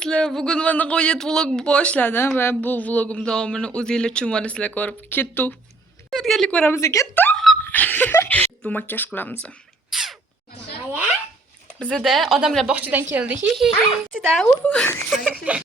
sizlar? Bugun mana nihoyat vlog boshladim va bu vlogim davomini o'zingizlar tushunasizlar ko'rib. Ketdi. Birgalikda ko'ramiz, ketdi. Bu makyaj qilamiz. Bizda odamlar bog'chadan keldi.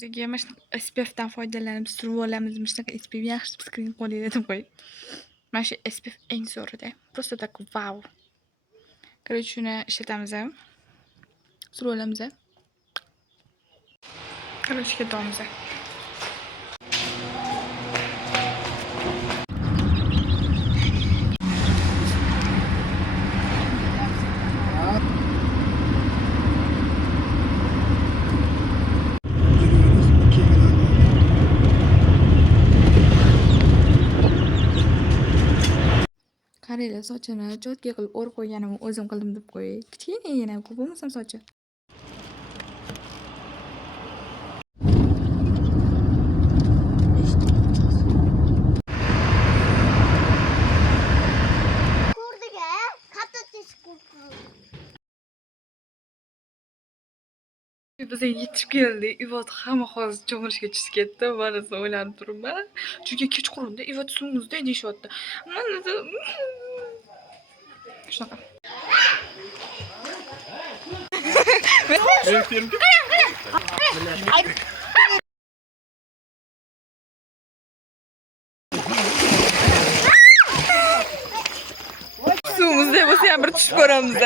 Bizga mana SPF dan foydalanib surib olamiz. Shunaqa SPF yaxshi skrin qo'lingizga deb qo'ying. Mana shu SPF eng zo'rida. Просто так vau. Короче, shuni ishlatamiz. Surib olamiz. Короче, ketamiz. Qaranglar, sochini cho'tka qilib o'rib qo'yganimni o'zim qildim deb qo'yay. Kichkinagina ko'p bo'lmasam sochi. Biz yetib keldik. Ivot hamma hozir cho'milishga tushib ketdi. Mana o'ylanib turibman. Chunki kechqurunda Ivot suvimizda deyishyapti. Mana shunaqa. Suvimizda bo'lsa ham bir tushib ko'ramiz.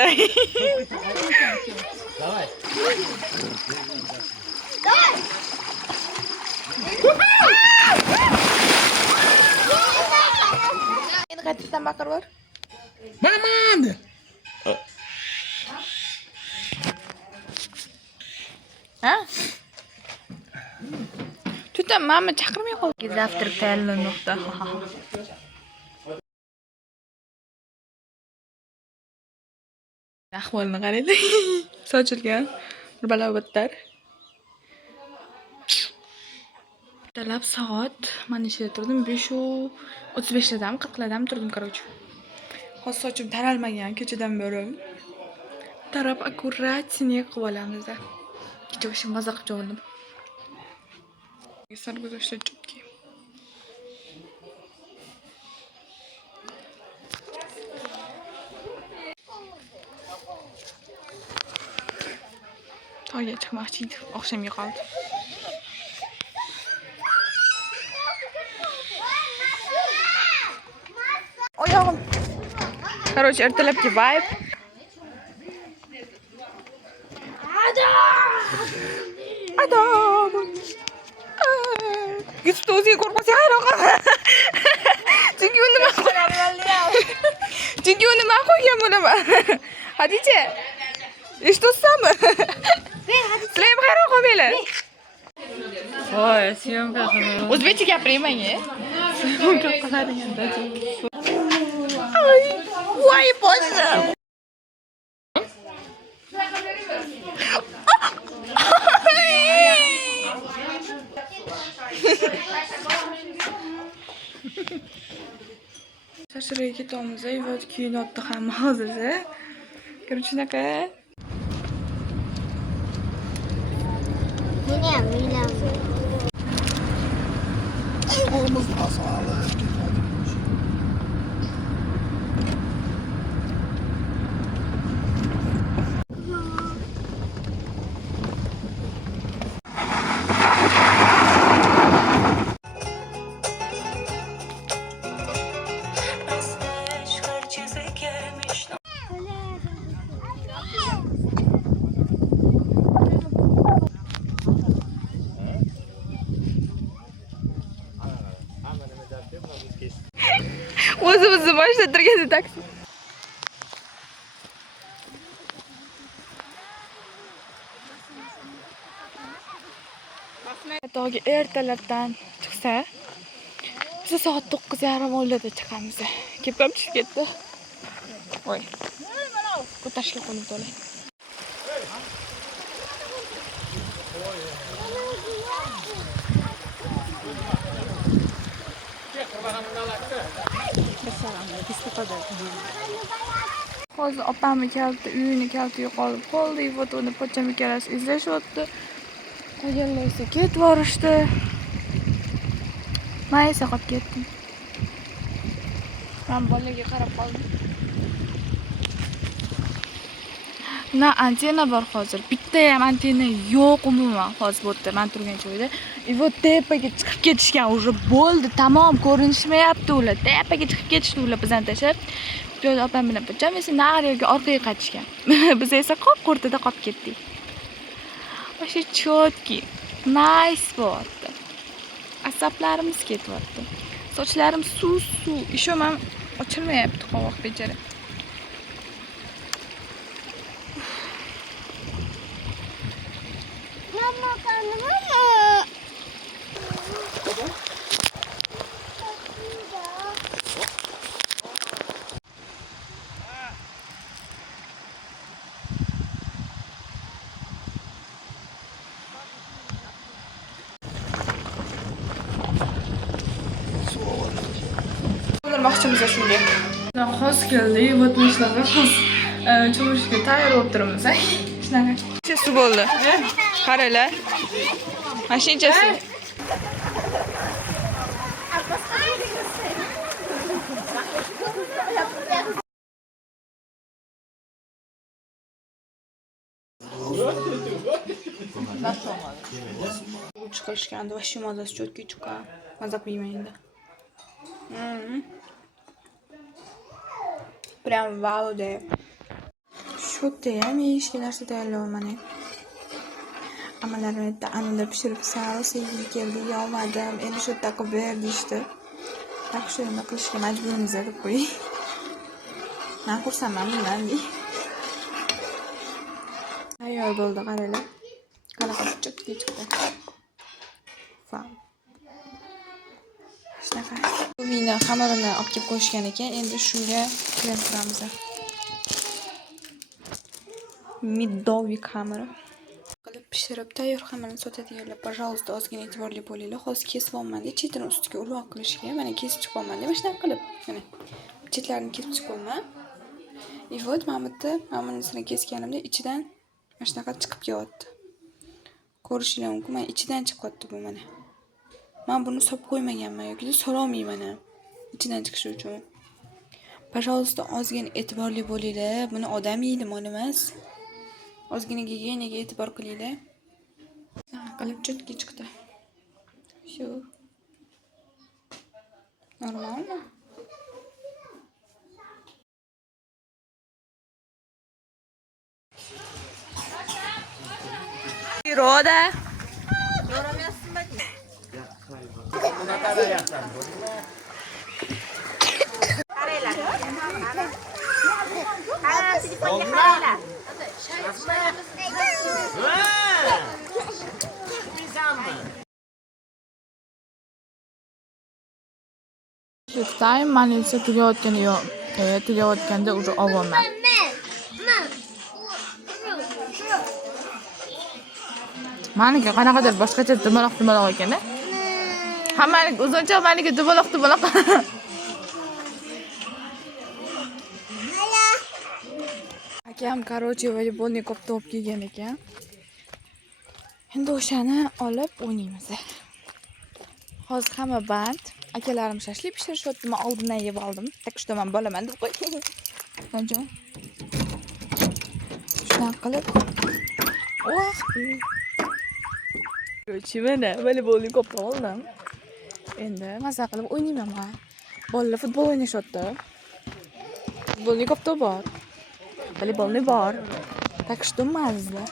Endi qayerdan baqir bor? Mana. Ha? Tutam mamma chaqirmay qoldi. Zavtrak tayyorlanmoqda. Ahvolni qaranglar. Sochilgan bir balobatlar. Dalab soat mana shu turdim 5:35 40 turdim, короче. Hozir sochim taralmagan kechadan beri. Tarab akkuratniy qilib olamiz. Kecha o'sha maza qilib oldim. Sarguzashlar chopki. To'yga chiqmoqchi edim, oqshomga qoldi. Oyog'im. Короче, ertalabki vibe. Adam. Yusuf o'ziga qo'rqmasa hayron qolma. Chunki uni men qo'ygan bo'laman. Hadicha. Eshitsanmi? Sizlar ham hayron qolmanglar. Voy, syomka qildim. O'zbekcha gapirmayman-a? Syomka qiladiganda. Ay, voy boshim. Shashirga ketamiz, Ivot kiyinayapti hamma hozirda. Короче, shunaqa. Menam. Olmaz daha sağlık. O'zimizni boshlattirgan taksi. Tog'i ertalabdan chiqsa, biz soat 9:30 chiqamiz. Kepkam tushib ketdi. Voy. Ko'tarishga qo'lim to'la. Hozir opamni kalti, uyini kalti yo'qolib qoldi. Fotoni pocham ikkalasi izlashyapti. Qo'yganlar esa ketib borishdi. Men esa qolib ketdim. Men bolaga qarab qoldim. Na antenna bor hozir. Bitta ham antenna yo'q umuman hozir bu yerda men turgan joyda. И вот tepaga chiqib ketishgan уже bo'ldi. Tamom ko'rinishmayapti ular. Tepaga chiqib ketishdi ular bizdan tashlab. Jo'da opam bilan bicham esa nariyoga orqaga qaytishgan. Biz esa qop o'rtada qolib ketdik. O'sha chotki. Nice bo'pti. Asablarimiz ketyapti. Sochlarim suv. Ishim ham ochilmayapti qovoq bechara. O'ldirmoqchimiz shunga. Xos keldik, вот shunaqa xos cho'mishga tayyor bo'lib turibmiz. Shunaqa. Qancha suv bo'ldi? Qaranglar. Mana shuncha suv. Chiqarishganda вообще mazasi cho'tki chiqqan. Maza qilmaydi. Прям вау de. Shu ham ishga narsa tayyorlayman. Amalarni anida pishirib sevgi keldi, yomadim. Endi shu yerda qilib ber deyishdi. Tak shuni qilishga majburmiz deb qo'y. Men xursandman bundan. Tayyor bo'ldi, qaranglar. Qanaqa cho'tki chiqdi. Vau. Shunaqa. Meni xamirini olib kelib qo'yishgan ekan. Endi shunga krem suramiz. Медовый xamiri. Qilib pishirib tayyor xamirni sotadiganlar, пожалуйста, ozgina e'tiborli bo'linglar. Hozir kesib olmanda, chetini ustiga uloq qilishga, mana kesib chiqolmanda, mana shunaqa qilib, mana chetlarini kesib chiqolman. И вот mana bunisini kesganimda ichidan mana shunaqa chiqib kelyapti. Ko'rishingiz mumkin, mana ichidan chiqyapti bu mana. Men buni solib qo'ymaganman yoki sololmayman ham. Ichidan chiqishi uchun. Пожалуйста, ozgina e'tiborli bo'linglar. Buni odam yeydi, mol emas. Ozgina gigiyeniga e'tibor qilinglar. Qilib cho'tki chiqdi. Shu. Normalmi? Roda. Time mana esa tugayotganda уже ovoman. Meniki qanaqadir boshqacha dumaloq ekan-da. Hammaniki o'zimcha, meniki dumaloq. Akam, короче, voleybolni kopta olib kelgan ekan. Endi o'shani olib o'ynaymiz. Hozir hamma band. Akalarim shashlik pishirishyapti. Men oldindan yeb oldim. Tak что men bolaman deb qo'y. Qancha? Shunaqa qilib. Короче, mana voleybolni kopta oldim. Endi maza qilib o'ynayman men. Bolalar futbol o'ynashyapti. Futbolni kopta bor. Voleybolni bor. Так что mazza.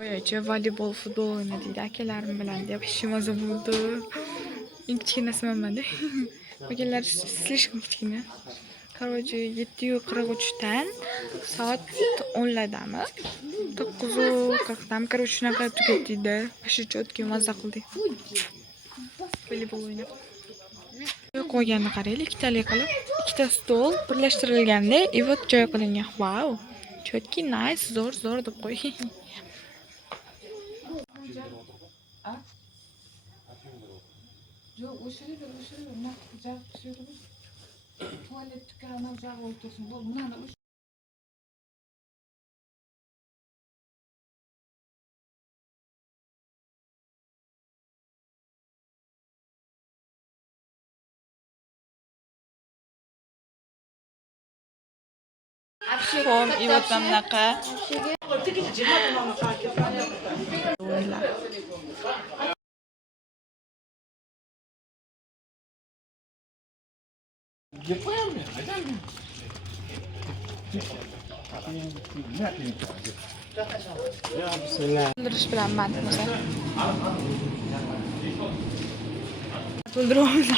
Bo'yacha voleybol, futbol o'ynadik akalarim bilan deb ishimiz bo'ldi. Eng kichkinasi menman-da. Qolganlar слишком kichkina. Короче, 7:43 dan soat 10lardami? 9:40dami? Короче, shunaqa tugatdik-da. Shu chotga mazza qildik. Voleybol o'ynab. Qo'yganni qaraylik, ikkitalik qilib, ikkita stol birlashtirilganda, и вот joy qilingan. Vau. Chotki nice, zo'r deb qo'y. Yo, o'shirib, tualet tukarni jag'i o'tirsin. Bu bunani Fon ivatmam bunaqa. O'ylar. Yeb qo'yammi? Aytaymi? To'ldirish bilan band bo'lsa. To'ldiramiz.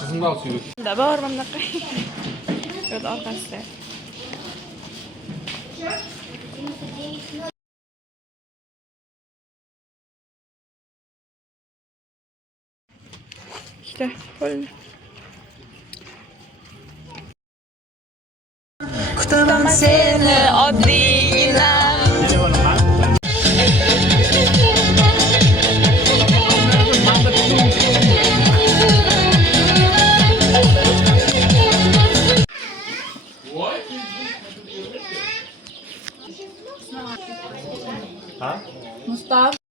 Sizin de alsın. Da bor bunaqa. Yo'q, orqasida. İşte böyle. Kutaman seni oddiyle. Mustafa.